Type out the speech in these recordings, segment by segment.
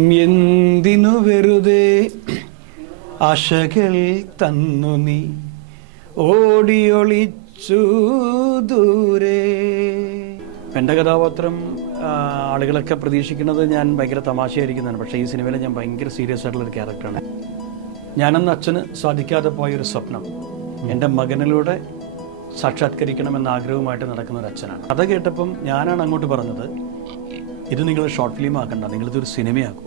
എന്തിനു വെറുതെ ആശകൾ തന്നു നീ ഓടിയൊളിച്ചു ദൂരെ. എൻ്റെ കഥാപാത്രം ആളുകളൊക്കെ പ്രതീക്ഷിക്കുന്നത് ഞാൻ ഭയങ്കര തമാശയായിരിക്കുന്നതാണ്. പക്ഷേ ഈ സിനിമയിൽ ഞാൻ ഭയങ്കര സീരിയസ് ആയിട്ടുള്ളൊരു ക്യാരക്ടറാണ്. ഞാനന്ന് അച്ഛന് സാധിക്കാതെ പോയൊരു സ്വപ്നം എൻ്റെ മകനിലൂടെ സാക്ഷാത്കരിക്കണമെന്ന ആഗ്രഹവുമായിട്ട് നടക്കുന്ന ഒരു അച്ഛനാണ്. കഥ കേട്ടപ്പം ഞാനാണ് അങ്ങോട്ട് പറഞ്ഞത്, ഇത് നിങ്ങൾ ഷോർട്ട് ഫിലിം ആക്കണ്ട, നിങ്ങളിതൊരു സിനിമയാക്കൂ.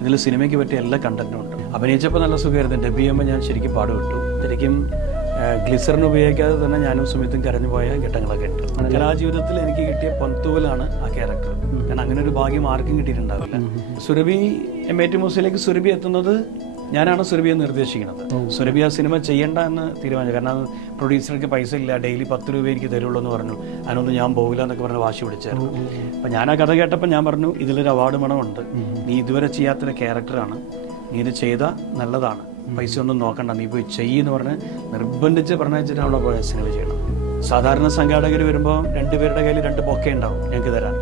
ഇതിൽ സിനിമയ്ക്ക് പറ്റിയ എല്ലാ കണ്ടന്റും ഉണ്ട്. അഭിനയിച്ചപ്പോൾ നല്ല സുഖമായിരുന്നു. ഡബ് ചെയ്യുമ്പോൾ ഞാൻ ശരിക്കും പാടുവിട്ടു. ശരിക്കും ഗ്ലിസറിന് ഉപയോഗിക്കാതെ തന്നെ ഞാനും സുമിത്തും കരഞ്ഞു പോയ ഘട്ടങ്ങളൊക്കെ ഉണ്ട്. കലാജീവിതത്തിൽ എനിക്ക് കിട്ടിയ പൊന്തൂവലാണ് ആ ക്യാരക്ടർ. കാരണം അങ്ങനെ ഒരു ഭാഗ്യം ആർക്കും കിട്ടിയിട്ടുണ്ടാവില്ല. സുരഭി MAT മ്യൂസിയത്തിലേക്ക് സുരഭി എത്തുന്നത് ഞാനാണ് സുരഭിയെ നിർദ്ദേശിക്കുന്നത്. സുരഭി ആ സിനിമ ചെയ്യേണ്ട എന്ന് തീരുമാനിച്ചു. കാരണം പ്രൊഡ്യൂസർക്ക് പൈസ ഇല്ല, ഡെയിലി 10 രൂപ എനിക്ക് തരുള്ളൂ എന്ന് പറഞ്ഞു. അതിനൊന്നും ഞാൻ പോകില്ല എന്നൊക്കെ പറഞ്ഞ് വാശി പിടിച്ചായിരുന്നു. അപ്പം ഞാൻ ആ കഥ കേട്ടപ്പോൾ ഞാൻ പറഞ്ഞു, ഇതിലൊരു അവാർഡ് മണമുണ്ട്, നീ ഇതുവരെ ചെയ്യാത്തൊരു ക്യാരക്ടറാണ്, നീ ഇത് ചെയ്താൽ നല്ലതാണ്, പൈസ ഒന്നും നോക്കണ്ട, നീ പോയി ചെയ്യുമെന്ന് പറഞ്ഞ് നിർബന്ധിച്ച് പറഞ്ഞിട്ട് അവിടെ പോയ സിനിമ ചെയ്യണം. സാധാരണ സംഘാടകർ വരുമ്പോൾ 2 പേരുടെ കയ്യിൽ 2 ബൊക്കെ ഉണ്ടാവും ഞങ്ങൾക്ക് തരാൻ.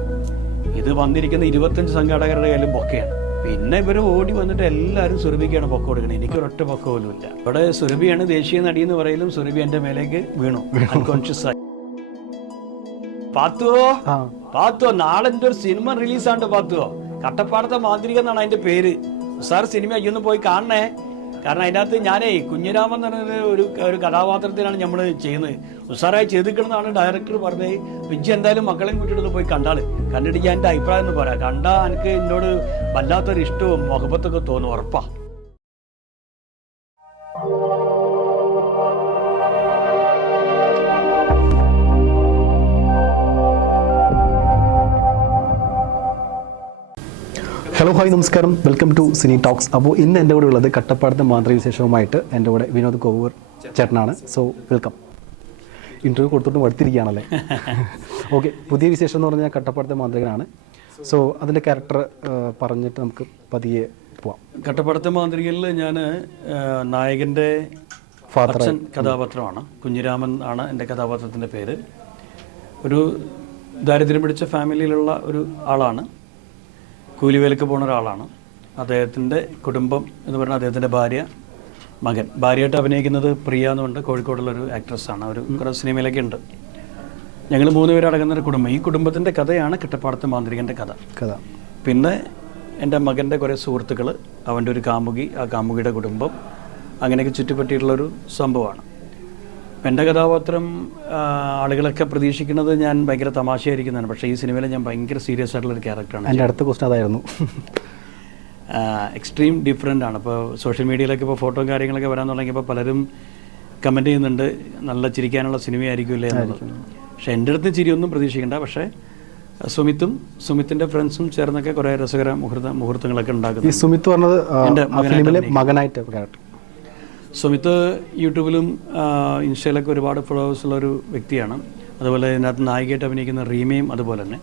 ഇത് വന്നിരിക്കുന്ന 25 സംഘാടകരുടെ കയ്യിലും ബൊക്കയാണ്. പിന്നെ ഇവർ ഓടി വന്നിട്ട് എല്ലാവരും സുരഭിക്കാണ് പൊക്ക കൊടുക്കുന്നത്. എനിക്കൊരൊറ്റ പൊക്ക പോലും ഇല്ല. ഇവിടെ സുരഭിയാണ് ദേശീയ നടി എന്ന് പറയലും സുരഭി എൻ്റെ മേലേക്ക് വീണു, അൺകോൺഷ്യസ് ആയി. പാത്തുവോ നാളെ എൻ്റെ ഒരു സിനിമ റിലീസാണ്ട്. പാത്തുവോ കട്ടപ്പാടത്തെ മാന്ത്രിക എന്നാണ് അതിന്റെ പേര്. സാർ സിനിമ അയ്യൊന്ന് പോയി കാണണേ. കാരണം അതിനകത്ത് ഞാനേ കുഞ്ഞിരാമൻ എന്ന് പറഞ്ഞ ഒരു കഥാപാത്രത്തിനാണ് നമ്മൾ ചെയ്യുന്നത്. ഉസാറായി ചെയ്തിക്കണമെന്നാണ് ഡയറക്ടർ പറഞ്ഞത്. പിഞ്ചി എന്തായാലും മക്കളെയും കൂട്ടിയിട്ട് പോയി കണ്ടാള്. കണ്ടിട്ട് ഞാൻ എൻ്റെ അഭിപ്രായം എന്ന് പറയാം. കണ്ടാൽ എനിക്ക് എന്നോട് വല്ലാത്തൊരു ഇഷ്ടവും മുഖത്തൊക്കെ തോന്നും, ഉറപ്പാ. ഹലോ ഹായ് നമസ്കാരം, വെൽക്കം ടു സിനി ടോക്സ്. അപ്പോൾ ഇന്ന് എൻ്റെ കൂടെ ഉള്ളത് കട്ടപ്പാടത്തെ മാന്ത്രിക വിശേഷവുമായിട്ട് എൻ്റെ കൂടെ വിനോദ് കോവൂർ ചേട്ടനാണ്. So welcome. ഇൻ്റർവ്യൂ കൊടുത്തിട്ട് അടുത്തിരിക്കുകയാണല്ലേ? ഓക്കെ, പുതിയ വിശേഷം എന്ന് പറഞ്ഞാൽ കട്ടപ്പാടത്തെ മാന്ത്രികനാണ്. സോ അതിൻ്റെ ക്യാരക്ടർ പറഞ്ഞിട്ട് നമുക്ക് പതിയെ പോവാം. കട്ടപ്പാടത്തെ മാന്ത്രികയിൽ ഞാൻ നായകൻ്റെ അച്ഛൻ കഥാപാത്രമാണ്. കുഞ്ഞിരാമൻ ആണ് എൻ്റെ കഥാപാത്രത്തിൻ്റെ പേര്. ഒരു ദാരിദ്ര്യം പിടിച്ച ഫാമിലിയിലുള്ള ഒരു ആളാണ്, കൂലിവേലക്ക് പോകുന്ന ഒരാളാണ്. അദ്ദേഹത്തിൻ്റെ കുടുംബം എന്ന് പറഞ്ഞാൽ അദ്ദേഹത്തിൻ്റെ ഭാര്യ, മകൻ. ഭാര്യയായിട്ട് അഭിനയിക്കുന്നത് പ്രിയ എന്നുണ്ട്, കോഴിക്കോടുള്ളൊരു ആക്ട്രസ്സാണ്. ഒരു കുറേ സിനിമയിലൊക്കെ ഉണ്ട്. ഞങ്ങൾ 3 പേരടങ്ങുന്ന ഒരു കുടുംബം. ഈ കുടുംബത്തിൻ്റെ കഥയാണ് കട്ടപ്പാടത്തെ മാന്ത്രികൻ്റെ കഥ. പിന്നെ എൻ്റെ മകൻ്റെ കുറേ സുഹൃത്തുക്കൾ, അവൻ്റെ ഒരു കാമുകി, ആ കാമുകിയുടെ കുടുംബം, അങ്ങനെയൊക്കെ ചുറ്റിപ്പറ്റിയിട്ടുള്ളൊരു സംഭവമാണ്. എൻ്റെ കഥാപാത്രം ആളുകളൊക്കെ പ്രതീക്ഷിക്കുന്നത് ഞാൻ ഭയങ്കര തമാശയായിരിക്കുന്നതാണ്. പക്ഷേ ഈ സിനിമയിൽ ഞാൻ ഭയങ്കര സീരിയസ് ആയിട്ടുള്ളൊരു ക്യാരക്ടറാണ്. എൻ്റെ അടുത്ത ക്വസ്റ്റൻ അതായിരുന്നു. എക്സ്ട്രീം ഡിഫറെൻ്റ് ആണ്. ഇപ്പോൾ സോഷ്യൽ മീഡിയയിലൊക്കെ ഇപ്പോൾ ഫോട്ടോ കാര്യങ്ങളൊക്കെ വരാൻ തുടങ്ങിയപ്പോൾ പലരും കമൻറ്റ് ചെയ്യുന്നുണ്ട്, നല്ല ചിരിക്കാനുള്ള സിനിമയായിരിക്കുമല്ലേ എന്നുള്ളത്. പക്ഷേ എൻ്റെ അടുത്ത് ചിരിയൊന്നും പ്രതീക്ഷിക്കേണ്ട. പക്ഷേ സുമിത്തിൻ്റെ ഫ്രണ്ട്സും ചേർന്നൊക്കെ കുറേ രസകര മുഹൂർത്തങ്ങളൊക്കെ ഉണ്ടാക്കുന്നു. ഈ സുമിത്ത് പറഞ്ഞത് എൻ്റെ മകനായിട്ട് ക്യാരക്ടർ. സുമിത്ത് യൂട്യൂബിലും ഇൻസ്റ്റയിലൊക്കെ ഒരുപാട് ഫോളോവേഴ്സുള്ളൊരു വ്യക്തിയാണ്. അതുപോലെ ഇതിനകത്ത് നായികയായിട്ട് അഭിനയിക്കുന്ന റീമയും അതുപോലെ തന്നെ.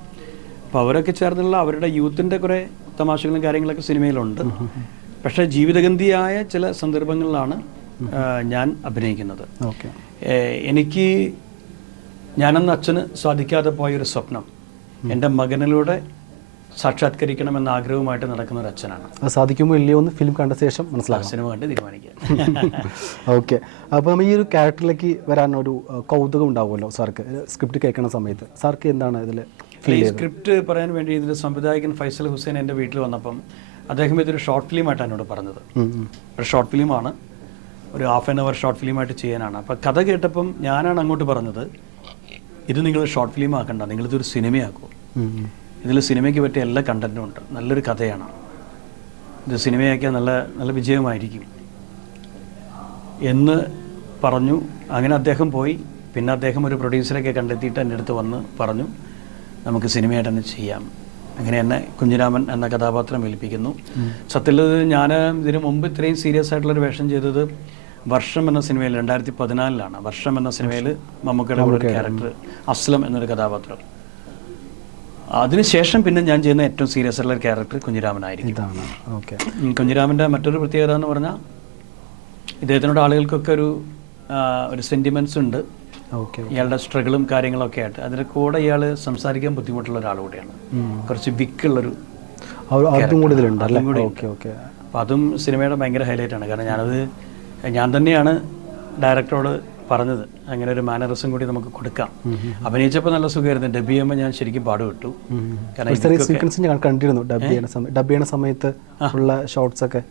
അപ്പോൾ അവരൊക്കെ ചേർന്നുള്ള അവരുടെ യൂത്തിൻ്റെ കുറേ തമാശകളും കാര്യങ്ങളൊക്കെ സിനിമയിലുണ്ട്. പക്ഷേ ജീവിതഗന്ധിയായ ചില സന്ദർഭങ്ങളിലാണ് ഞാൻ അഭിനയിക്കുന്നത്. ഞാനന്ന് അച്ഛന് സാധിക്കാതെ പോയൊരു സ്വപ്നം എൻ്റെ മകനിലൂടെ സാക്ഷാത്കരിക്കണമെന്ന ആഗ്രഹവുമായിട്ട് നടക്കുന്ന ഒരു അച്ഛനാണ്. അത് സാധിക്കുമോ ഇല്ലയോ എന്ന് ഫിലിം കണ്ട ശേഷം മനസ്സിലാക്കാം, സിനിമ കണ്ട് തീരുമാനിക്കാം. ഓക്കെ, അപ്പോൾ നമ്മൾ ഈ ഒരു ക്യാരക്ടറിലേക്ക് വരാനൊരു കൗതുകം ഉണ്ടാവുമല്ലോ സാർക്ക് സ്ക്രിപ്റ്റ് കേൾക്കുന്ന സമയത്ത്. സാർക്ക് എന്താണ് ഇതിൽ ഈ സ്ക്രിപ്റ്റ് പറയാൻ വേണ്ടി ഇതിൻ്റെ സംവിധായകൻ ഫൈസൽ ഹുസൈൻ എൻ്റെ വീട്ടിൽ വന്നപ്പം അദ്ദേഹം ഇതൊരു ഷോർട്ട് ഫിലിമായിട്ടാണ് എന്നോട് പറഞ്ഞത്. ഒരു ഷോർട്ട് ഫിലിമാണ്, ഒരു 1/2 hour ഷോർട്ട് ഫിലിമായിട്ട് ചെയ്യാനാണ്. അപ്പോൾ കഥ കേട്ടപ്പം ഞാനാണ് അങ്ങോട്ട് പറഞ്ഞത്, ഇത് നിങ്ങൾ ഷോർട്ട് ഫിലിം ആക്കണ്ട, നിങ്ങളിതൊരു സിനിമയാക്കൂ. ഇതിൽ സിനിമയ്ക്ക് പറ്റിയ എല്ലാ കണ്ടന്റും ഉണ്ട്, നല്ലൊരു കഥയാണ്, ഇത് സിനിമയാക്കിയാൽ നല്ല വിജയമായിരിക്കും എന്ന് പറഞ്ഞു. അങ്ങനെ അദ്ദേഹം പോയി. പിന്നെ അദ്ദേഹം ഒരു പ്രൊഡ്യൂസറൊക്കെ കണ്ടെത്തിയിട്ട് എൻ്റെ അടുത്ത് വന്ന് പറഞ്ഞു, നമുക്ക് സിനിമയായിട്ട് തന്നെ ചെയ്യാം. അങ്ങനെ എന്നെ കുഞ്ഞിരാമൻ എന്ന കഥാപാത്രം ഏൽപ്പിക്കുന്നു. സത്യത്തിൽ ഞാൻ ഇതിനു മുമ്പ് ഇത്രയും സീരിയസ് ആയിട്ടുള്ളൊരു വേഷം ചെയ്തത് വർഷം എന്ന സിനിമയിൽ 2014 വർഷം എന്ന സിനിമയിൽ മമ്മൂക്കയുടെ ഒരു ക്യാരക്ടർ അസ്ലം എന്നൊരു കഥാപാത്രം. അതിനുശേഷം പിന്നെ ഞാൻ ചെയ്യുന്ന ഏറ്റവും സീരിയസ് ആയിട്ടുള്ള ക്യാരക്ടർ കുഞ്ഞിരാമനായിരിക്കും. കുഞ്ഞിരാമൻ്റെ മറ്റൊരു പ്രത്യേകത എന്ന് പറഞ്ഞാൽ ഇദ്ദേഹത്തിനോട് ആളുകൾക്കൊക്കെ ഒരു സെൻറ്റിമെൻറ്റ്സ് ഉണ്ട്. ഇയാളുടെ സ്ട്രഗിളും കാര്യങ്ങളൊക്കെ ആയിട്ട്. അതിൻ്റെ കൂടെ ഇയാൾ സംസാരിക്കാൻ ബുദ്ധിമുട്ടുള്ള ഒരാൾ കൂടെയാണ്. കുറച്ച് വിക്കുള്ളൊരു അതും കൂടി ഇതിലുണ്ട് അല്ലേ? Okay okay. അപ്പോൾ അതും സിനിമയുടെ ഭയങ്കര ഹൈലൈറ്റാണ്. കാരണം ഞാൻ തന്നെയാണ് ഡയറക്ടറോട് പറഞ്ഞത് അങ്ങനെ ഒരു മാനറിസം കൂടി നമുക്ക് കൊടുക്കാം. അഭിനയിച്ചപ്പോൾ നല്ല സുഖമായിരുന്നു. ഡബ് ചെയ്യുമ്പോൾ ഞാൻ ശരിക്കും പാടുവിട്ടു. സീക്വൻസ് ഞാൻ കണ്ടിരുന്നു ഡബ് ചെയ്യുന്ന സമയത്ത് ഉള്ള ഷോട്ട്സ് ഒക്കെ.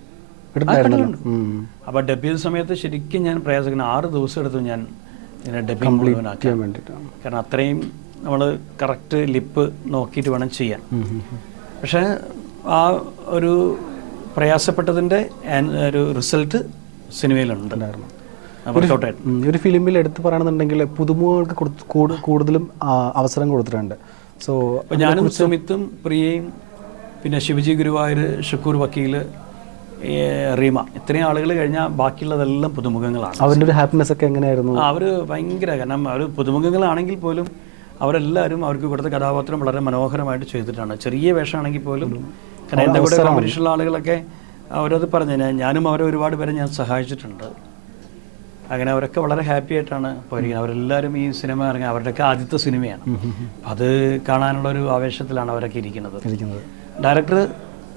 അപ്പോൾ ഡബ് ചെയ്ത സമയത്ത് ശരിക്കും ഞാൻ പ്രയാസത്തിന് 6 ദിവസം എടുത്തു ഞാൻ ഡബിങ് മുഴുവനാക്കാൻ വേണ്ടിയിട്ടാണ്. കാരണം അത്രയും നമ്മൾ കറക്റ്റ് ലിപ്പ് നോക്കിയിട്ട് വേണം ചെയ്യാൻ. പക്ഷേ ആ ഒരു പ്രയാസപ്പെട്ടതിൻ്റെ ഒരു റിസൾട്ട് സിനിമയിലുണ്ടായിരുന്നു. ഒരു ഫിലിമിൽ എടുത്ത് പറയുകയാണെന്നുണ്ടെങ്കിൽ പുതുമുഖങ്ങൾക്ക് കൂടുതലും അവസരം കൊടുത്തിട്ടുണ്ട്. സോ ഞാനും സുമിത്തും പ്രിയയും പിന്നെ ശിവജി ഗുരുവായൂർ, ഷുക്കൂർ വക്കീൽ, റീമ, ഇത്രയും ആളുകൾ കഴിഞ്ഞാൽ ബാക്കിയുള്ളതെല്ലാം പുതുമുഖങ്ങളാണ്. അവരുടെ ഒരു ഹാപ്പിനെസ് ഒക്കെ എങ്ങനെയായിരുന്നു? അവർ ഭയങ്കര, കാരണം അവർ പുതുമുഖങ്ങളാണെങ്കിൽ പോലും അവരെല്ലാവരും അവർക്ക് കൊടുത്ത കഥാപാത്രം വളരെ മനോഹരമായിട്ട് ചെയ്തിട്ടാണ്. ചെറിയ വേഷമാണെങ്കിൽ പോലും. കാരണം എൻ്റെ കൂടെ കോമ്പറ്റീഷനുള്ള ആളുകളൊക്കെ അവരത് പറഞ്ഞു. ഞാനും അവരെ ഒരുപാട് പേരെ ഞാൻ സഹായിച്ചിട്ടുണ്ട്. അങ്ങനെ അവരൊക്കെ വളരെ ഹാപ്പി ആയിട്ടാണ് പോയിരിക്കുന്നത്. അവരെല്ലാവരും ഈ സിനിമ ഇറങ്ങി അവരുടെയൊക്കെ ആദ്യത്തെ സിനിമയാണ്. അത് കാണാനുള്ളൊരു ആവേശത്തിലാണ് അവരൊക്കെ ഇരിക്കുന്നത്. ഡയറക്ടർ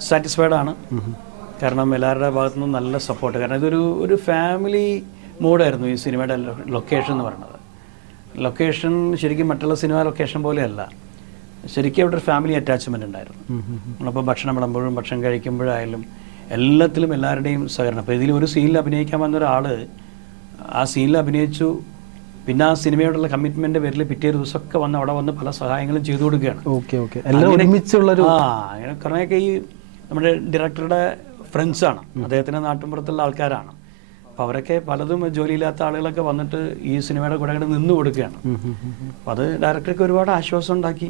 സാറ്റിസ്ഫൈഡ് ആണ്. കാരണം എല്ലാവരുടെ ഭാഗത്തു നിന്നും നല്ല സപ്പോർട്ട്. കാരണം ഒരു ഫാമിലി മൂഡായിരുന്നു ഈ സിനിമയുടെ ലൊക്കേഷൻ എന്ന് പറയുന്നത്. ലൊക്കേഷൻ ശരിക്കും മറ്റുള്ള സിനിമ ലൊക്കേഷൻ പോലെയല്ല. ശരിക്കും അവിടെ ഒരു ഫാമിലി അറ്റാച്ച്മെൻ്റ് ഉണ്ടായിരുന്നു. നമ്മളപ്പോൾ ഭക്ഷണം വിളമ്പുമ്പോഴും ഭക്ഷണം കഴിക്കുമ്പോഴായാലും എല്ലാത്തിലും എല്ലാവരുടെയും സഹകരണം. അപ്പോൾ ഇതിൽ ഒരു സീനിൽ അഭിനയിക്കാൻ വന്ന ഒരാൾ ആ സീനിൽ അഭിനയിച്ചു. പിന്നെ ആ സിനിമയോടുള്ള കമ്മിറ്റ്മെന്റ് പേരിൽ പിറ്റേ ദിവസമൊക്കെ വന്ന് അവിടെ വന്ന് പല സഹായങ്ങളും ചെയ്തു കൊടുക്കുകയാണ്. അങ്ങനെ കുറേയൊക്കെ ഈ നമ്മുടെ ഡയറക്ടറുടെ ഫ്രണ്ട്സാണ്, അദ്ദേഹത്തിൻ്റെ നാട്ടിൻപുറത്തുള്ള ആൾക്കാരാണ്. അപ്പോൾ അവരൊക്കെ പലതും ജോലിയില്ലാത്ത ആളുകളൊക്കെ വന്നിട്ട് ഈ സിനിമയുടെ കൂടെ നിന്ന് കൊടുക്കുകയാണ്. അപ്പോൾ അത് ഡയറക്ടർക്ക് ഒരുപാട് ആശ്വാസം ഉണ്ടാക്കി.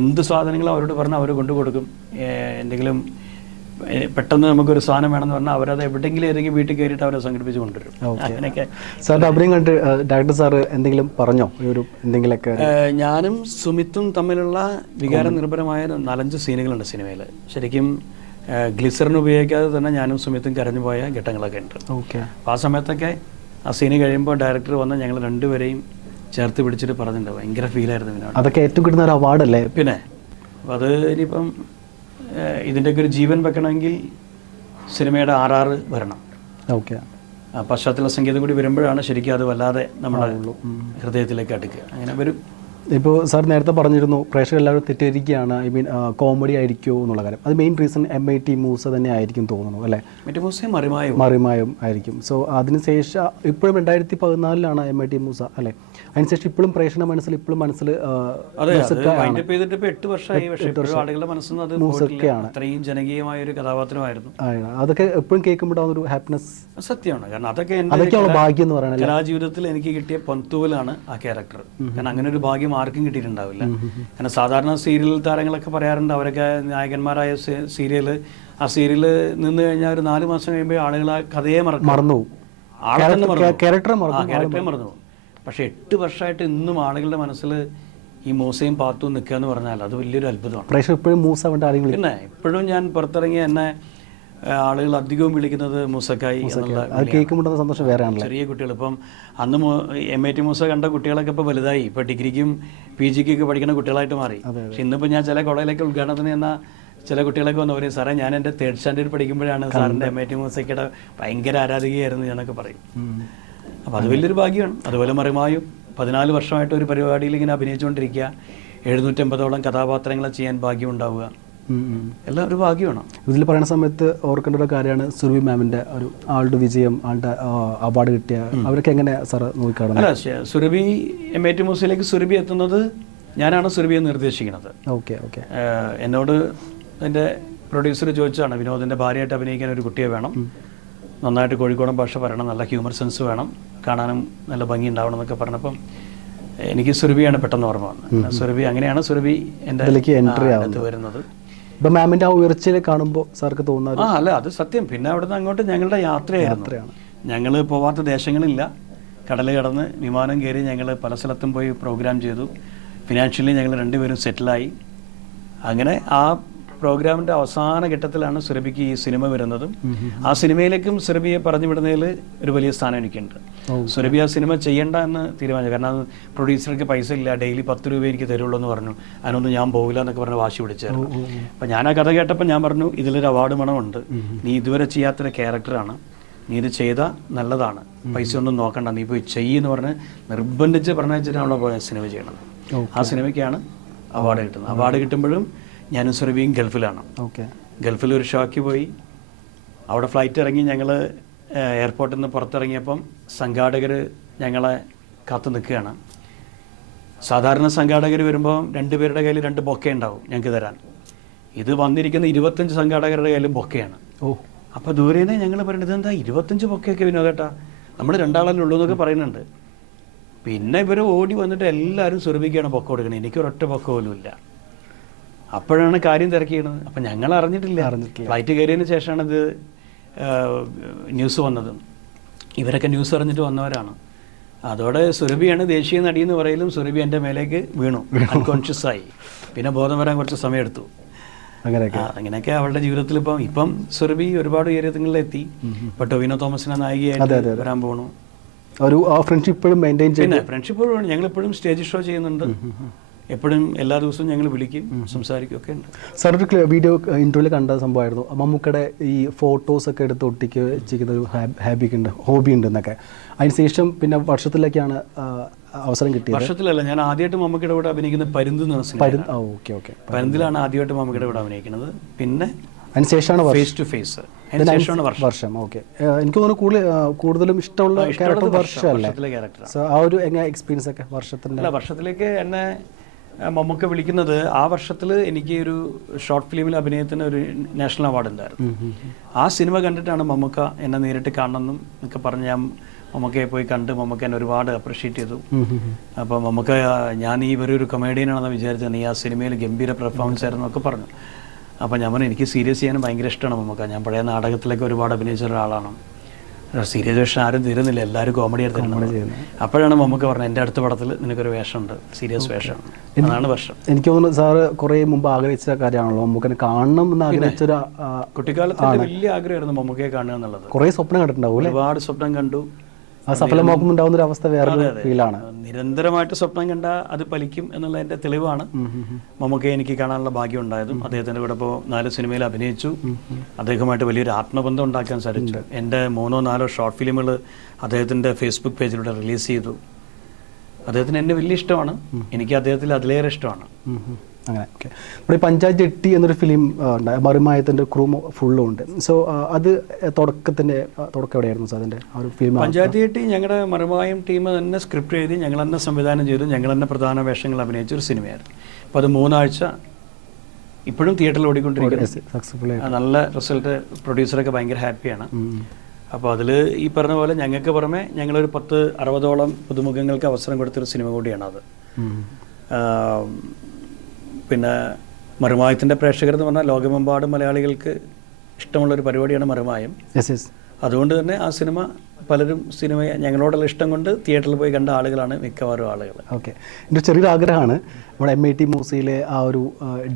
എന്ത് സാധനങ്ങളും അവരോട് പറഞ്ഞാൽ അവർ കൊണ്ടു കൊടുക്കും. എന്തെങ്കിലും പെട്ടെന്ന് നമുക്കൊരു സാധനം വേണമെന്ന് പറഞ്ഞാൽ അവരത് എവിടെയെങ്കിലും ഏതെങ്കിലും വീട്ടിൽ കയറിയിട്ട് അവരെ സംഘടിപ്പിച്ച് കൊണ്ടുവരും. അങ്ങനെയൊക്കെ. സാറിൻ്റെ അഭിനയം കണ്ട് ഡയറക്ടർ സാറ് എന്തെങ്കിലും പറഞ്ഞോ? എന്തെങ്കിലുമൊക്കെ ഞാനും സുമിത്തും തമ്മിലുള്ള വികാര നിർഭരമായ 4-5 സീനുകളുണ്ട് സിനിമയിൽ. ശരിക്കും ഗ്ലിസറിന് ഉപയോഗിക്കാതെ തന്നെ ഞാനും സുമിത്തും കരഞ്ഞു പോയ ഘട്ടങ്ങളൊക്കെ ഉണ്ട്. അപ്പോൾ ആ സമയത്തൊക്കെ ആ സീന് കഴിയുമ്പോൾ ഡയറക്ടർ വന്ന് ഞങ്ങൾ രണ്ടുപേരെയും ചേർത്ത് പിടിച്ചിട്ട് പറഞ്ഞിട്ടുണ്ട്. ഭയങ്കര ഫീലായിരുന്നു ഇതിനോട്. അതൊക്കെ ഏറ്റവും കിട്ടുന്ന ഒരു അവാർഡല്ലേ? പിന്നെ അപ്പോൾ അത് ഇനിയിപ്പം ഇതിൻ്റെയൊക്കെ ഒരു ജീവൻ വെക്കണമെങ്കിൽ സിനിമയുടെ RR വരണം. ഓക്കെ. പശ്ചാത്തല സംഗീതം കൂടി വരുമ്പോഴാണ് ശരിക്കും അത് വല്ലാതെ നമ്മുടെ ഹൃദയത്തിലേക്ക് അടുക്കുക. അങ്ങനെ വരും. ഇപ്പോൾ സാർ നേരത്തെ പറഞ്ഞിരുന്നു പ്രേക്ഷകരെല്ലാവരും തെറ്റിദ്ധരിക്കുകയാണ്. ഐ മീൻ കോമഡി ആയിരിക്കുമോ എന്നുള്ള കാര്യം. അത് മെയിൻ റീസൺ MIT മൂസ തന്നെ ആയിരിക്കും തോന്നുന്നു അല്ലേ? മറിമായും ആയിരിക്കും. സോ അതിനുശേഷം ഇപ്പോഴും 2014 MIT മൂസ അല്ലേ? അതിനുശേഷം ഇപ്പോഴും പ്രേക്ഷക മനസ്സിൽ ഇപ്പോഴും അത്രയും ജനകീയമായ ഒരു കഥാപാത്രമായിരുന്നു. അതൊക്കെ എപ്പോഴും കേൾക്കുമ്പോഴാണ് ഒരു ഹാപ്പിനെസ്. സത്യമാണ്. കാരണം അതൊക്കെ ഭാഗ്യം എന്ന് പറയുന്നത്. കലാജീവിതത്തിൽ എനിക്ക് കിട്ടിയ പൊന്തൂവലാണ് ആ ക്യാരക്ടർ. കാരണം അങ്ങനെ ഒരു ഭാഗ്യം ആർക്കും കിട്ടിയിട്ടുണ്ടാവില്ല. കാരണം സാധാരണ സീരിയൽ താരങ്ങളൊക്കെ പറയാറുണ്ട് അവരൊക്കെ നായകന്മാരായ സീരിയല് ആ സീരിയല് നിന്ന് കഴിഞ്ഞാൽ ഒരു 4 മാസം കഴിയുമ്പോൾ ആളുകൾ ആ കഥയെ മറന്നു ക്യാരക്ടറെ മറന്നു. പക്ഷെ 8 വർഷമായിട്ട് ഇന്നും ആളുകളുടെ മനസ്സിൽ ഈ മൂസയും പാത്തും നിൽക്കുക എന്ന് പറഞ്ഞാൽ അത് വലിയൊരു അത്ഭുതമാണ്. പിന്നെ ഇപ്പോഴും ഞാൻ പുറത്തിറങ്ങിയ എന്നെ ആളുകൾ അധികവും വിളിക്കുന്നത് മൂസക്കായി എന്നുള്ള സന്തോഷം വേറെയാണ്. ചെറിയ കുട്ടികൾ ഇപ്പം അന്ന് MIT മൂസ കണ്ട കുട്ടികളൊക്കെ ഇപ്പോൾ വലുതായി. ഇപ്പോൾ ഡിഗ്രിക്കും PGക്കും ഒക്കെ പഠിക്കുന്ന കുട്ടികളായിട്ട് മാറി. പക്ഷെ ഇന്നിപ്പോൾ ഞാൻ ചില കോളേജിലേക്ക് ഉദ്ഘാടനത്തിന് എന്ന ചില കുട്ടികളൊക്കെ വന്ന് പറയും, സാറേ ഞാൻ എൻ്റെ 3rd സ്റ്റാൻഡേർഡ് പഠിക്കുമ്പോഴാണ് സാറിൻ്റെ MIT മൂസയ്ക്കയുടെ ഭയങ്കര ആരാധികയായിരുന്നു ഞാനൊക്കെ പറയും. അപ്പോൾ അത് വലിയൊരു ഭാഗ്യമാണ്. അതുപോലെ മറിമായും 14 വർഷമായിട്ട് ഒരു പരിപാടിയിൽ ഇങ്ങനെ അഭിനയിച്ചുകൊണ്ടിരിക്കുക, 750ഓളം കഥാപാത്രങ്ങളെ ചെയ്യാൻ ഭാഗ്യം ഉണ്ടാവുക, എല്ലാം ഒരു ഭാഗ്യമാണ്. ഇതിൽ പറയുന്ന സമയത്ത് ഓർക്കേണ്ട ഒരു കാര്യമാണ് സുരഭി മാമിൻ്റെ ഒരു ആളുടെ വിജയം, ആളുടെ അവാർഡ് കിട്ടിയ അവരൊക്കെ എങ്ങനെ സാർ നോക്കിക്കാണുന്നത്? അല്ല, സുരഭി MIT മൂസയിലേക്ക് സുരഭി എത്തുന്നത് ഞാനാണ് സുരഭിയെ നിർദ്ദേശിക്കുന്നത്. ഓക്കെ. എന്നോട് എൻ്റെ പ്രൊഡ്യൂസർ ചോദിച്ചതാണ്, വിനോദിൻ്റെ ഭാര്യയായിട്ട് അഭിനയിക്കാൻ ഒരു കുട്ടിയെ വേണം, നന്നായിട്ട് കോഴിക്കോടൻ ഭാഷ പറയണം, നല്ല ഹ്യൂമർ സെൻസ് വേണം, കാണാനും നല്ല ഭംഗി ഉണ്ടാവണം എന്നൊക്കെ പറഞ്ഞപ്പം എനിക്ക് സുരഭിയാണ് പെട്ടെന്ന് ഓർമ്മ വന്നത്. സുരഭി, അങ്ങനെയാണ് സുരഭി എൻ്റെ അടുത്ത് വരുന്നത്. ഇപ്പം മാമിൻ്റെ ആ ഉയർച്ചയിൽ കാണുമ്പോൾ സാർക്ക് തോന്നുന്നത് അല്ല, അത് സത്യം. പിന്നെ അവിടുന്ന് അങ്ങോട്ട് ഞങ്ങളുടെ യാത്രയാണ്. ഞങ്ങൾ പോവാത്ത ദേശങ്ങളില്ല. കടൽ കടന്ന് വിമാനം കയറി ഞങ്ങൾ പല സ്ഥലത്തും പോയി പ്രോഗ്രാം ചെയ്തു. ഫിനാൻഷ്യലി ഞങ്ങൾ രണ്ടുപേരും സെറ്റിലായി. അങ്ങനെ ആ പ്രോഗ്രാമിൻ്റെ അവസാന ഘട്ടത്തിലാണ് സുരഭിക്ക് ഈ സിനിമ വരുന്നതും. ആ സിനിമയിലേക്കും സുരഭിയെ പറഞ്ഞു വിടുന്നതിൽ ഒരു വലിയ സ്ഥാനം എനിക്കുണ്ട്. സുരഭി ആ സിനിമ ചെയ്യണ്ട എന്ന് തീരുമാനിച്ചു. കാരണം അത് പ്രൊഡ്യൂസർക്ക് പൈസ ഇല്ല, ഡെയിലി 10 രൂപ എനിക്ക് തരുള്ളൂ എന്ന് പറഞ്ഞു. അതിനൊന്നും ഞാൻ പോകില്ല എന്നൊക്കെ പറഞ്ഞ് വാശി പിടിച്ചായിരുന്നു. അപ്പം ഞാൻ ആ കഥ കേട്ടപ്പോൾ ഞാൻ പറഞ്ഞു, ഇതിലൊരു അവാർഡ് മണമുണ്ട്, നീ ഇതുവരെ ചെയ്യാത്തൊരു ക്യാരക്ടറാണ്, നീ ഇത് ചെയ്താൽ നല്ലതാണ്, പൈസ ഒന്നും നോക്കണ്ട, നീ പോയി ചെയ്യുമെന്ന് പറഞ്ഞ് നിർബന്ധിച്ച് പറഞ്ഞിട്ടാണല്ലോ പോയ സിനിമ ചെയ്യണത്. ആ സിനിമയ്ക്കാണ് അവാർഡ് കിട്ടുന്നത്. അവാർഡ് കിട്ടുമ്പോഴും ഞാനും സുരഭിയും ഗൾഫിലാണ്. ഗൾഫിൽ ഒരു ഷോയ്ക്ക് പോയി, അവിടെ ഫ്ലൈറ്റ് ഇറങ്ങി ഞങ്ങൾ എയർപോർട്ടിൽ നിന്ന് പുറത്തിറങ്ങിയപ്പം സംഘാടകർ ഞങ്ങളെ കാത്തു നിൽക്കുകയാണ്. സാധാരണ സംഘാടകർ വരുമ്പോൾ 2 പേരുടെ കയ്യിൽ 2 ബൊക്കെ ഉണ്ടാവും ഞങ്ങൾക്ക് തരാൻ. ഇത് വന്നിരിക്കുന്ന 25 സംഘാടകരുടെ കയ്യിലും ബൊക്കെയാണ്. അപ്പോൾ ദൂരേനെ ഞങ്ങൾ പറയുന്നത്, എന്താ 25 ബൊക്കെയൊക്കെ വിനോദേട്ടാ, നമ്മൾ 2 ആളല്ലേ ഉള്ളൂ എന്നൊക്കെ പറയുന്നുണ്ട്. പിന്നെ ഇവർ ഓടി വന്നിട്ട് എല്ലാവരും സുരഭിക്കാണ് ബൊക്ക കൊടുക്കുന്നത്, എനിക്കൊരൊറ്റ ബൊക്ക പോലും ഇല്ല. അപ്പോഴാണ് കാര്യം തിരക്കിയത്. അപ്പം ഞങ്ങൾ അറിഞ്ഞിട്ടില്ല. ഫ്ലൈറ്റ് കയറിയതിന് ശേഷമാണ് ഇത് ന്യൂസ് വന്നത്. ഇവരൊക്കെ ന്യൂസ് അറിഞ്ഞിട്ട് വന്നവരാണ്. അതോടെ സുരഭിയാണ് ദേശീയ നടി എന്ന് പറയലും സുരഭി എൻ്റെ മേലേക്ക് വീണു, അൺകോൺഷ്യസ് ആയി. പിന്നെ ബോധം വരാൻ കുറച്ച് സമയമെടുത്തു. അങ്ങനെയൊക്കെ അവളുടെ ജീവിതത്തിൽ ഇപ്പം സുരഭി ഒരുപാട് ഉയരങ്ങളിലെത്തി. ഇപ്പൊ ടൊവിനോ തോമസിനെ നായികയായിട്ട് വരാൻ പോണു. ഒരു ഫ്രണ്ട്ഷിപ്പ് മെയിൻറ്റെയിൻ ചെയ്യുന്നത്. ഫ്രണ്ട്ഷിപ്പ് ഞങ്ങൾ എപ്പോഴും സ്റ്റേജ് ഷോ ചെയ്യുന്നുണ്ട്, എപ്പോഴും എല്ലാ ദിവസവും ഞങ്ങൾ വിളിക്കും, സംസാരിക്കും ഒക്കെ ഉണ്ട്. സാർ ഒരു വീഡിയോ ഇൻ്റർവ്യൂവിൽ കണ്ട സംഭവമായിരുന്നു, മമ്മൂക്കയുടെ ഈ ഫോട്ടോസൊക്കെ എടുത്ത് ഒട്ടിക്ക് വെച്ചിരിക്കുന്ന ഒരു ഹോബി ഉണ്ട് എന്നൊക്കെ. അതിനുശേഷം പിന്നെ വർഷത്തിലേക്കാണ് അവസരം കിട്ടിയത്. വർഷത്തിലല്ല, ഞാൻ ആദ്യമായിട്ട് മമ്മൂക്കയുടെ കൂടെ അഭിനയിക്കുന്നത് പരുന്ത് എന്ന് പറഞ്ഞ പരുന്തിലാണ് ആദ്യമായിട്ട് മമ്മൂക്കയുടെ കൂടെ അഭിനയിക്കുന്നത്. പിന്നെ അതിനുശേഷമാണ് ഫേസ് ടു ഫേസ്, വർഷം. ഓക്കെ, എനിക്ക് തോന്നുന്നു കൂടുതലും ഇഷ്ടമുള്ള ക്യാരക്ടർ വർഷമല്ലേ? ആ ഒരു എങ്ങനെ എക്സ്പീരിയൻസ് ഒക്കെ വർഷത്തിലേക്ക് എന്നെ മമ്മൂക്ക വിളിക്കുന്നത്, ആ വർഷത്തിൽ എനിക്ക് ഒരു ഷോർട്ട് ഫിലിമിൽ അഭിനയത്തിന് ഒരു നാഷണൽ അവാർഡ് ഉണ്ടായിരുന്നു. ആ സിനിമ കണ്ടിട്ടാണ് മമ്മൂക്ക എന്നെ നേരിട്ട് കാണണമെന്നും ഒക്കെ പറഞ്ഞ് ഞാൻ മമ്മൂക്കയെ പോയി കണ്ട് മമ്മൂക്ക എന്നെ ഒരുപാട് അപ്രിഷ്യേറ്റ് ചെയ്തു. അപ്പോൾ മമ്മൂക്ക, ഞാൻ ഈ ഒരു കൊമേഡിയനാണെന്ന് വിചാരിച്ചത്, നീ ആ സിനിമയിൽ ഗംഭീര പെർഫോമൻസ് ആയിരുന്നു എന്നൊക്കെ പറഞ്ഞു. അപ്പോൾ ഞാൻ പറഞ്ഞു, എനിക്ക് സീരിയസ് ചെയ്യാൻ ഭയങ്കര ഇഷ്ടമാണ് മമ്മൂക്ക, ഞാൻ പഴയ നാടകത്തിലൊക്കെ ഒരുപാട് അഭിനയിച്ച ഒരാളാണ്, സീരിയസ് വേഷം ആരും തരുന്നില്ല, എല്ലാവരും കോമഡി എടുത്തിട്ടുണ്ട്. അപ്പോഴാണ് മമ്മൂക്ക പറഞ്ഞത്, എൻ്റെ അടുത്ത പടത്തിൽ നിനക്കൊരു വേഷമുണ്ട്, സീരിയസ് വേഷം. അതാണ് വർഷം. എനിക്ക് തോന്നുന്നു സാറ് കുറേ മുമ്പ് ആഗ്രഹിച്ച കാര്യമാണല്ലോ മമ്മൂക്കനെ കാണണം എന്ന് ആഗ്രഹിച്ചൊരു കുട്ടിക്കാലത്ത് വലിയ ആഗ്രഹമായിരുന്നു മമ്മൂക്കയെ കാണുക എന്നുള്ളത്. കുറേ സ്വപ്നം കണ്ടിട്ടുണ്ടാവും, ഒരുപാട് സ്വപ്നം കണ്ടു. സഫലമാക്കുമ്പോൾ ഉണ്ടാവുന്ന ഒരു അവസ്ഥ വേറെ ഫീലാണ്. നിരന്തരമായിട്ട് സ്വപ്നം കണ്ട അത് ഫലിക്കും എന്നുള്ളതിന്റെ തെളിവാണ് മമ്മൂക്കയെ എനിക്ക് കാണാനുള്ള ഭാഗ്യം ഉണ്ടായതും. അദ്ദേഹത്തിന്റെ കൂടെ ഇപ്പോൾ 4 സിനിമയിൽ അഭിനയിച്ചു. അദ്ദേഹമായിട്ട് വലിയൊരു ആത്മബന്ധം ഉണ്ടാക്കാൻ സാധിച്ചു. എൻ്റെ 3 4 ഷോർട്ട് ഫിലിമുകൾ അദ്ദേഹത്തിന്റെ ഫേസ്ബുക്ക് പേജിലൂടെ റിലീസ് ചെയ്തു. അദ്ദേഹത്തിന് എന്നെ വലിയ ഇഷ്ടമാണ്, എനിക്ക് അദ്ദേഹത്തിൽ അതിലേറെ ഇഷ്ടമാണ്. അങ്ങനെ. ഓക്കെ, ഇവിടെ പഞ്ചായത്ത് ജെട്ടി എന്നൊരു ഫിലിം ഉണ്ട്, മറിമായത്തിൻ്റെ ക്രൂ ഫുള്ളും ഉണ്ട്. സോ അത് തുടക്കം എവിടെയായിരുന്നു സാർ അതിൻ്റെ ആ ഒരു ഫിലിം? പഞ്ചായത്ത് ജെട്ടി ഞങ്ങളുടെ മറിമായം ടീം തന്നെ സ്ക്രിപ്റ്റ് എഴുതി, ഞങ്ങൾ തന്നെ സംവിധാനം ചെയ്തു, ഞങ്ങൾ തന്നെ പ്രധാന വേഷങ്ങൾ അഭിനയിച്ച ഒരു സിനിമയായിരുന്നു. അപ്പോൾ അത് 3 ആഴ്ച ഇപ്പോഴും തിയേറ്ററിൽ ഓടിക്കൊണ്ടിരിക്കുന്നു. നല്ല റിസൾട്ട്, പ്രൊഡ്യൂസറൊക്കെ ഭയങ്കര ഹാപ്പിയാണ്. അപ്പോൾ അതിൽ ഈ പറഞ്ഞ പോലെ ഞങ്ങൾക്ക് പുറമെ ഞങ്ങളൊരു 10-60ഓളം പുതുമുഖങ്ങൾക്ക് അവസരം കൊടുത്തൊരു സിനിമ കൂടിയാണ് അത്. പിന്നെ മറിമായത്തിൻ്റെ പ്രേക്ഷകർ എന്ന് പറഞ്ഞാൽ ലോകമെമ്പാടും മലയാളികൾക്ക് ഇഷ്ടമുള്ളൊരു പരിപാടിയാണ് മറിമായം. അതുകൊണ്ട് തന്നെ ആ സിനിമ പലരും ഞങ്ങളോടുള്ള ഇഷ്ടം കൊണ്ട് തിയേറ്ററിൽ പോയി കണ്ട ആളുകളാണ് മിക്കവാറും ആളുകൾ. ഓക്കെ, എൻ്റെ ചെറിയൊരു ആഗ്രഹമാണ് നമ്മുടെ MIT മൂസിയിലെ ആ ഒരു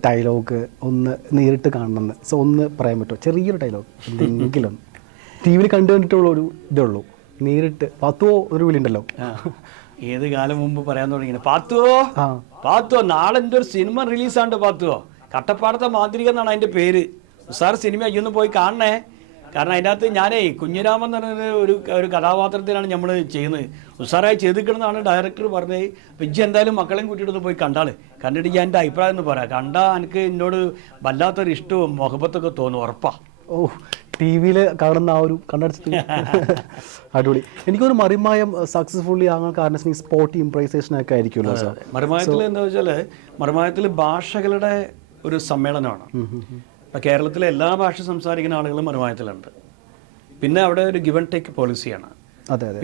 ഡയലോഗ് ഒന്ന് നേരിട്ട് കാണണമെന്ന്. സോ ഒന്ന് പറയാൻ പറ്റുമോ? ചെറിയൊരു ഡയലോഗ് എന്തെങ്കിലും. TV കണ്ടിട്ടുള്ള ഒരു ഇതേ ഉള്ളൂ, നേരിട്ട് പാത്തുവോ ഒരു വിളിയുണ്ടല്ലോ, ഏത് കാലം മുമ്പ് പറയാൻ തുടങ്ങി, പാത്തുവോ നാളെ എൻ്റെ ഒരു സിനിമ റിലീസാണ്ട്, പാത്തുവോ കട്ടപ്പാടത്തെ മാന്ത്രിക എന്നാണ് അതിൻ്റെ പേര്, സാർ സിനിമ അയ്യൊന്ന് പോയി കാണണേ. കാരണം അതിനകത്ത് ഞാനേ കുഞ്ഞിരാമൻ എന്ന് പറഞ്ഞൊരു ഒരു കഥാപാത്രത്തിനാണ് നമ്മൾ ചെയ്യുന്നത്, ഉസാറായി ചെയ്തിക്കണമെന്നാണ് ഡയറക്ടർ പറഞ്ഞത്. അപ്പം ഇജ്ജ് എന്തായാലും മക്കളെയും കൂട്ടിയിട്ടൊന്ന് പോയി കണ്ടിട്ട് ഞാൻ എൻ്റെ അഭിപ്രായം എന്ന് പറയാം. കണ്ടാൽ എനിക്ക് എന്നോട് വല്ലാത്തൊരു ഇഷ്ടവും മുഹബത്തൊക്കെ തോന്നും, ഉറപ്പാ. ഓ, TV കാണുന്ന ആ ഒരു കണ്ടടിച്ചിട്ട് അടിപൊളി. എനിക്കൊരു മറിമായം സക്സസ്ഫുള്ളി ആകാൻ കാരണം ഈ സ്പോട്ട് ഇംപ്രൈസേഷൻ ഒക്കെ ആയിരിക്കുമല്ലോ സാർ. മറിമായത്തിൽ എന്താ വെച്ചാൽ, മറിമായത്തിൽ ഭാഷകളുടെ ഒരു സമ്മേളനമാണ്. ഇപ്പം കേരളത്തിലെ എല്ലാ ഭാഷ സംസാരിക്കുന്ന ആളുകളും മറിമായത്തിലുണ്ട്. പിന്നെ അവിടെ ഒരു ഗിവ് ആൻഡ് ടേക്ക് പോളിസിയാണ്.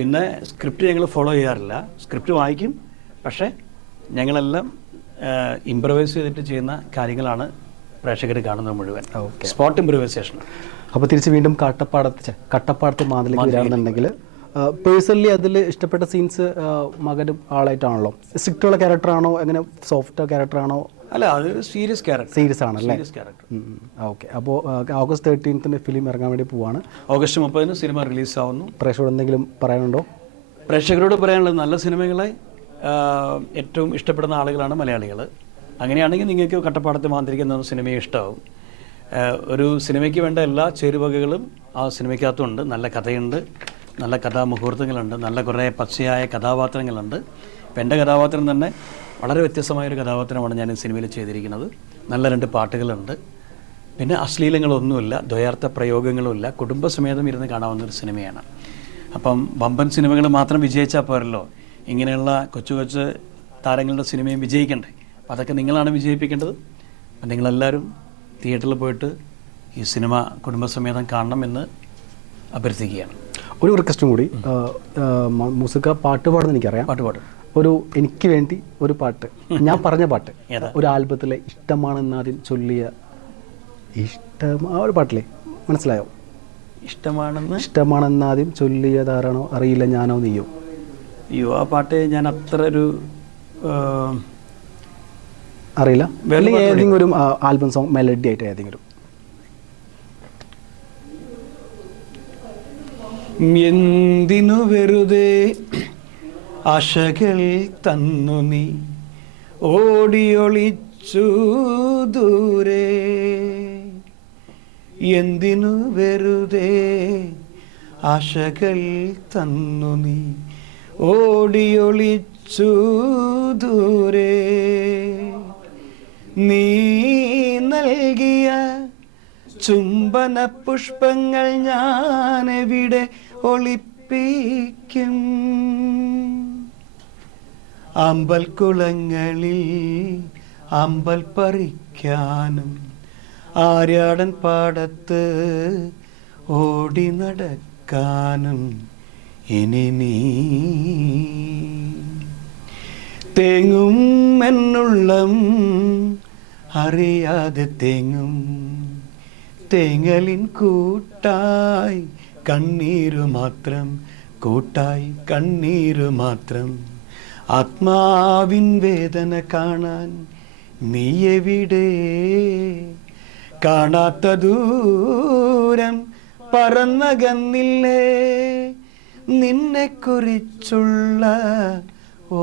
പിന്നെ സ്ക്രിപ്റ്റ് ഞങ്ങൾ ഫോളോ ചെയ്യാറില്ല, സ്ക്രിപ്റ്റ് വായിക്കും, പക്ഷേ ഞങ്ങളെല്ലാം ഇംപ്രവൈസ് ചെയ്തിട്ട് ചെയ്യുന്ന കാര്യങ്ങളാണ് പ്രേക്ഷകർ കാണുന്നത് മുഴുവൻ. Spot improvisation. അപ്പോൾ തിരിച്ച് വീണ്ടും കട്ടപ്പാടത്തെ മാതിലേക്ക് വരാണെന്നുണ്ടെങ്കിൽ പേഴ്സണലി അതിൽ ഇഷ്ടപ്പെട്ട സീൻസ് മകനും ആളായിട്ടാണല്ലോ. സ്ട്രിക്റ്റ് ഉള്ള ക്യാരക്ടറാണോ, എങ്ങനെ സോഫ്റ്റ് ക്യാരക്ടറാണോ? അല്ല, അതൊരു സീരിയസ് ക്യാരക്ടർ. സീരിയസ് ആണല്ലേ? ഓക്കെ. അപ്പോൾ August 13th ഫിലിം ഇറങ്ങാൻ വേണ്ടി പോവാണ്. August 30 സിനിമ റിലീസാവുന്നു. പ്രേക്ഷകർ എന്തെങ്കിലും പറയാനുണ്ടോ? പ്രേക്ഷകരോട് പറയാനുള്ളത് നല്ല സിനിമകളെ ഏറ്റവും ഇഷ്ടപ്പെടുന്ന ആളുകളാണ് മലയാളികൾ. അങ്ങനെയാണെങ്കിൽ നിങ്ങൾക്ക് കട്ടപ്പാടത്തെ മാന്ത്രികൻ എന്ന സിനിമയെ ഇഷ്ടമാവും. ഒരു സിനിമയ്ക്ക് വേണ്ട എല്ലാ ചേരുവകകളും ആ സിനിമയ്ക്കകത്തുണ്ട്. നല്ല കഥയുണ്ട്, നല്ല കഥാമുഹൂർത്തങ്ങളുണ്ട്, നല്ല കുറേ പച്ചയായ കഥാപാത്രങ്ങളുണ്ട്. ഇപ്പം എൻ്റെ കഥാപാത്രം തന്നെ വളരെ വ്യത്യസ്തമായൊരു കഥാപാത്രമാണ് ഞാൻ ഈ സിനിമയിൽ ചെയ്തിരിക്കുന്നത്. നല്ല 2 പാട്ടുകളുണ്ട്, പിന്നെ അശ്ലീലങ്ങളൊന്നുമില്ല, ദ്വയാർത്ഥ പ്രയോഗങ്ങളുമില്ല, കുടുംബസമേതം ഇരുന്ന് കാണാവുന്ന ഒരു സിനിമയാണ്. അപ്പം വമ്പൻ സിനിമകൾ മാത്രം വിജയിച്ചാൽ പോരല്ലോ, ഇങ്ങനെയുള്ള കൊച്ചു കൊച്ചു താരങ്ങളുടെ സിനിമയും വിജയിക്കണ്ടേ. അപ്പോൾ അതൊക്കെ നിങ്ങളാണ് വിജയിപ്പിക്കേണ്ടത്. അപ്പം നിങ്ങളെല്ലാവരും തിയേറ്ററിൽ പോയിട്ട് ഈ സിനിമ കുടുംബസമേതം കാണണം എന്ന് അഭ്യർത്ഥിക്കുകയാണ്. ഒരു റിക്വസ്റ്റും കൂടി, മൂസിക്ക പാട്ട് പാടുന്ന എനിക്കറിയാം. പാട്ട് ഒരു എനിക്ക് വേണ്ടി ഒരു പാട്ട്, ഞാൻ പറഞ്ഞ പാട്ട്, ഒരു ആൽബത്തിലെ ഇഷ്ടമാണെന്നാദ്യം ചൊല്ലിയ ആ ഒരു പാട്ടില്ലേ, മനസ്സിലായോ? ഇഷ്ടമാണെന്നാദ്യം ചൊല്ലിയതാരാണോ അറിയില്ല ഞാനോ നീയോ. അയ്യോ, ആ പാട്ട് ഞാൻ അത്ര ഒരു അറിയില്ല. ഏതെങ്കിലും ഒരു ആൽബം സോങ് മെലഡി ആയിട്ട് ഏതെങ്കിലും. എന്തിനു വെറുതെ ആശകൾ തന്നു നീ ഓടിയൊളിച്ചു ദൂരെ, എന്തിനു വെറുതെ ആശകൾ തന്നു നീ ഓടിയൊളിച്ചു ദൂരെ, നീ നൽകിയ ചുംബന പുഷ്പങ്ങൾ ഞാനെവിടെ ഒളിപ്പിക്കും, അമ്പൽ കുളങ്ങളിൽ അമ്പൽ പറിക്കാനും ആര്യാടൻ പാടത്ത് ഓടി നടക്കാനും ഇനി നീ തേങ്ങും എന്നുള്ളം അറിയാതെ തേങ്ങും, തേങ്ങലിൻ കൂട്ടായി കണ്ണീരു മാത്രം, കൂട്ടായി കണ്ണീരു മാത്രം, ആത്മാവിൻ വേദന കാണാൻ നീ എവിടെ, കാണാത്ത ദൂരം പറന്നകന്നില്ലേ, നിന്നെക്കുറിച്ചുള്ള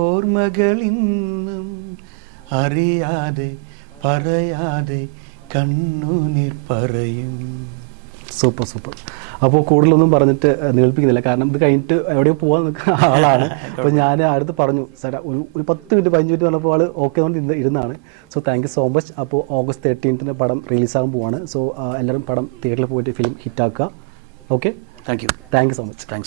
ഓർമ്മകളിന്നും അറിയാതെ പറയാതെ കണ്ണുനീർ പറയും. Super super. അപ്പോൾ കൂടുതലൊന്നും പറഞ്ഞിട്ട് നിൽപ്പിക്കുന്നില്ല, കാരണം ഇത് കഴിഞ്ഞിട്ട് എവിടെയോ പോകാൻ നിൽക്കുന്ന ആളാണ്. അപ്പോൾ ഞാൻ അടുത്ത് പറഞ്ഞു സാർ ഒരു 10 മിനിറ്റ് 15 മിനിറ്റ് പറഞ്ഞപ്പോൾ ആൾ ഓക്കെ കൊണ്ട് ഇരുന്നാണ്. So thank you so much. അപ്പോൾ August 13th പടം റിലീസാകാൻ പോവാണ്. സോ എല്ലാവരും പടം തിയേറ്ററിൽ പോയിട്ട് ഫിലിം ഹിറ്റാക്കുക. Okay, thank you so much. Thanks.